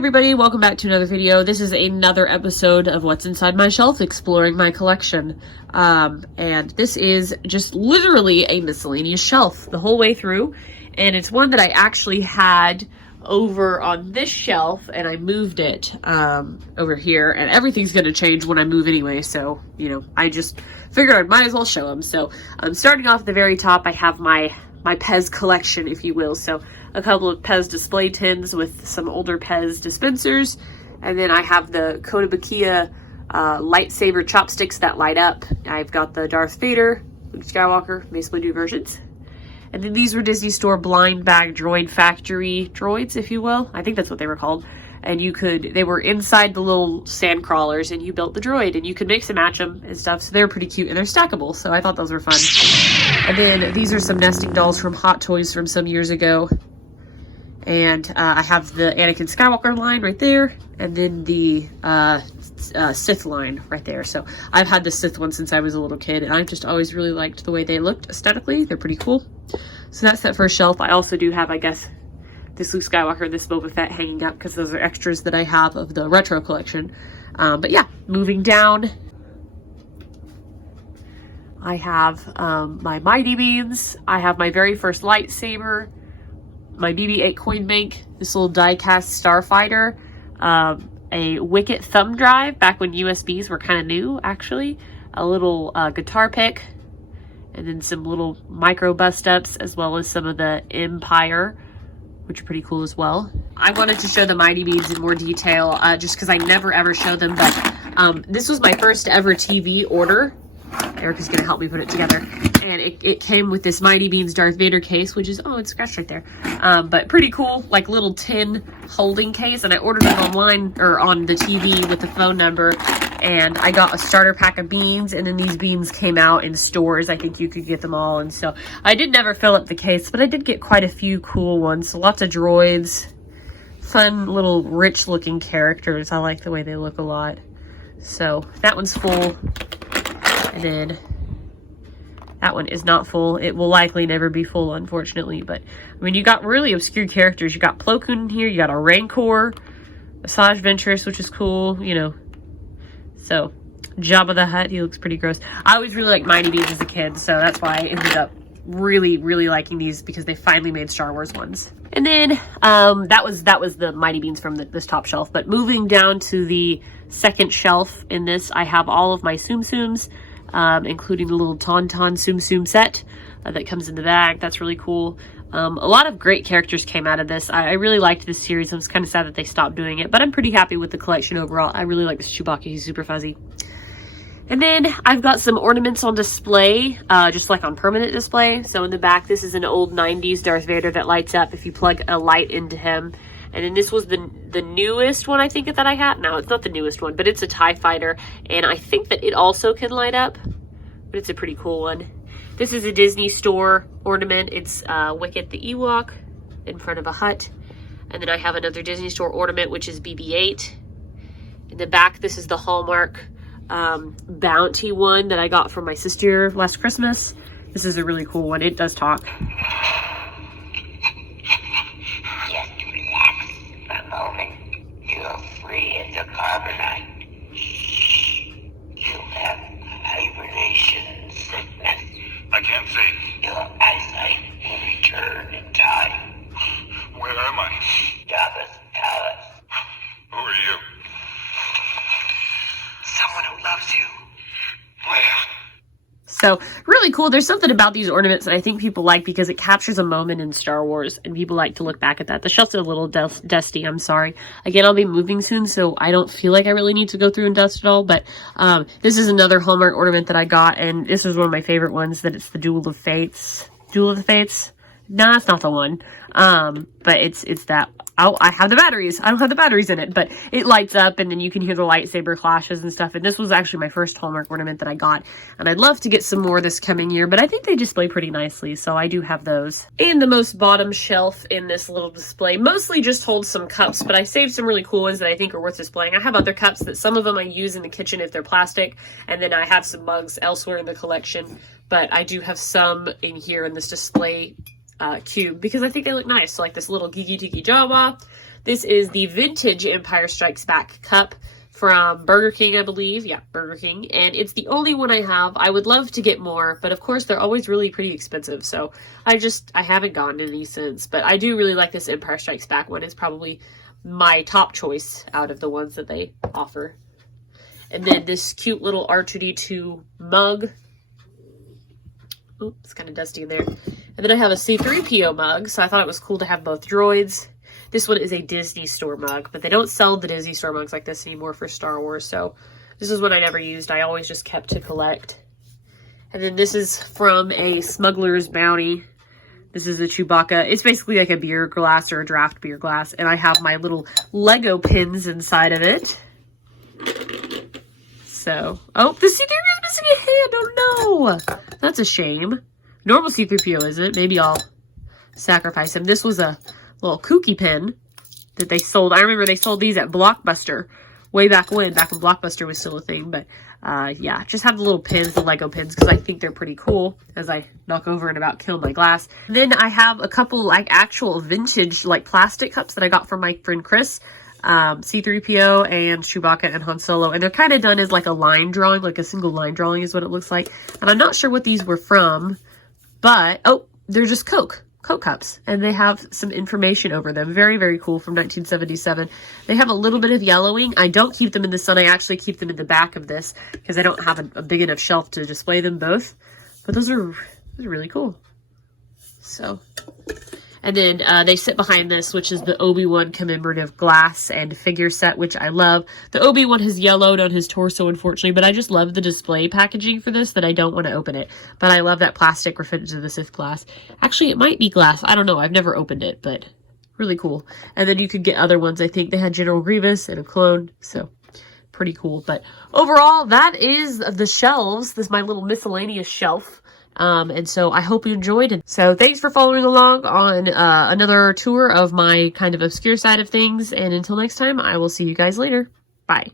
everybody, welcome back to another video. This is another episode of What's Inside My Shelf, exploring my collection. And this is just literally a miscellaneous shelf the whole way through. And it's one that I actually had over on this shelf and I moved it over here, and everything's going to change when I move anyway. So, you know, I just figured I might as well show them. So starting off at the very top, I have my Pez collection, if you will. So a couple of Pez display tins with some older Pez dispensers. And then I have the Chewbacca lightsaber chopsticks that light up. I've got the Darth Vader, Luke Skywalker, Mace Windu versions. And then these were Disney Store blind bag droid factory droids, if you will. I think that's what they were called. And they were inside the little sand crawlers, and you built the droid, and you could mix and match them and stuff. So they're pretty cute, and they're stackable. So I thought those were fun. And then these are some nesting dolls from Hot Toys from some years ago. And I have the Anakin Skywalker line right there, and then the Sith line right there. So I've had the Sith one since I was a little kid, and I've just always really liked the way they looked aesthetically. They're pretty cool. So that's that first shelf. I also do have, I guess, this Luke Skywalker, this Boba Fett hanging up, because those are extras that I have of the retro collection. But yeah, moving down, I have my Mighty Beans. I have my very first lightsaber, my BB-8 coin bank, this little die-cast starfighter, a Wicket thumb drive, back when USBs were kind of new, actually, a little guitar pick, and then some little micro bust-ups, as well as some of the Empire, which are pretty cool as well. I wanted to show the Mighty Beans in more detail, just because I never ever show them, but this was my first ever TV order. Erica's gonna help me put it together. And it came with this Mighty Beans Darth Vader case, which is, oh, it's scratched right there. But pretty cool, like little tin holding case. And I ordered it online, or on the TV with the phone number. And I got a starter pack of beans, and then these beans came out in stores. I think you could get them all. And so I did never fill up the case, but I did get quite a few cool ones. So lots of droids, fun little rich looking characters. I like the way they look a lot. So that one's full. And then that one is not full. It will likely never be full, unfortunately. But, I mean, you got really obscure characters. You got Plo Koon in here. You got a Rancor, Asajj Ventress, which is cool, you know. So, Jabba the Hutt, he looks pretty gross. I always really liked Mighty Beans as a kid, so that's why I ended up really, really liking these, because they finally made Star Wars ones. And then, that was the Mighty Beans from this top shelf. But moving down to the second shelf in this, I have all of my Tsum Tsums, including the little Tauntaun Tsum Tsum set that comes in the bag. That's really cool. A lot of great characters came out of this. I really liked this series. I was kind of sad that they stopped doing it, but I'm pretty happy with the collection overall. I really like this Chewbacca. He's super fuzzy. And then I've got some ornaments on display, just like on permanent display. So in the back, this is an old 90s Darth Vader that lights up if you plug a light into him. And then this was the newest one, I think, that I had. No, it's not the newest one, but it's a TIE fighter. And I think that it also can light up, but it's a pretty cool one. This is a Disney Store ornament. It's Wicket the Ewok in front of a hut. And then I have another Disney Store ornament, which is BB-8. In the back, this is the Hallmark Bounty one that I got from my sister last Christmas. This is a really cool one. It does talk. Carbonite. You have hibernation sickness. I can't see. Your eyesight will return in time. Where am I? Jabba's palace. Who are you? Someone who loves you. Where? So, really cool. There's something about these ornaments that I think people like, because it captures a moment in Star Wars, and people like to look back at that. The shelves are a little dusty, I'm sorry. Again, I'll be moving soon, so I don't feel like I really need to go through and dust it all, but this is another Hallmark ornament that I got, and this is one of my favorite ones, that it's the Duel of Fates. Duel of the Fates? No, that's not the one. But it's that. Oh, I have the batteries. I don't have the batteries in it, but it lights up, and then you can hear the lightsaber clashes and stuff. And this was actually my first Hallmark ornament that I got, and I'd love to get some more this coming year, but I think they display pretty nicely, so I do have those. And the most bottom shelf in this little display mostly just holds some cups, but I saved some really cool ones that I think are worth displaying. I have other cups that some of them I use in the kitchen if they're plastic, and then I have some mugs elsewhere in the collection, but I do have some in here in this display cube, because I think they look nice. So like this little Geeky Tiki Jawa, This is the vintage Empire Strikes Back cup from Burger King, I believe. Yeah, Burger King. And it's the only one I have. I would love to get more, but of course they're always really pretty expensive. So I haven't gotten any since. But I do really like this Empire Strikes Back one. It's probably my top choice out of the ones that they offer. And then this cute little R2-D2 mug. Oops, it's kind of dusty in there. And then I have a C3po mug, so I thought it was cool to have both droids. This one is a Disney Store mug, but they don't sell the Disney Store mugs like this anymore for Star Wars, so this is one I never used. I always just kept to collect. And then this is from a Smuggler's Bounty. This is the Chewbacca. It's basically like a beer glass or a draft beer glass, and I have my little Lego pins inside of it. So, oh, the C3PO is missing a hand. Oh no, that's a shame. Normal C3PO isn't. Maybe I'll sacrifice him. This was a little kooky pin that they sold. I remember they sold these at Blockbuster way back when Blockbuster was still a thing. But yeah, just have the little pins, the Lego pins, because I think they're pretty cool as I knock over and about kill my glass. And then I have a couple like actual vintage like plastic cups that I got from my friend Chris. C3PO and Chewbacca and Han Solo, and they're kind of done as like a line drawing, like a single line drawing is what it looks like. And I'm not sure what these were from, but oh, they're just Coke cups, and they have some information over them. Very, very cool, from 1977. They have a little bit of yellowing. I don't keep them in the sun. I actually keep them in the back of this because I don't have a big enough shelf to display them both. But those are really cool. So, and then they sit behind this, which is the Obi-Wan commemorative glass and figure set, which I love. The Obi-Wan has yellowed on his torso, unfortunately, but I just love the display packaging for this that I don't want to open it. But I love that plastic Revenge of the Sith glass. Actually, it might be glass. I don't know. I've never opened it, but really cool. And then you could get other ones. I think they had General Grievous and a clone, so pretty cool. But overall, that is the shelves. This is my little miscellaneous shelf. And so I hope you enjoyed it. So thanks for following along on another tour of my kind of obscure side of things. And until next time, I will see you guys later. Bye.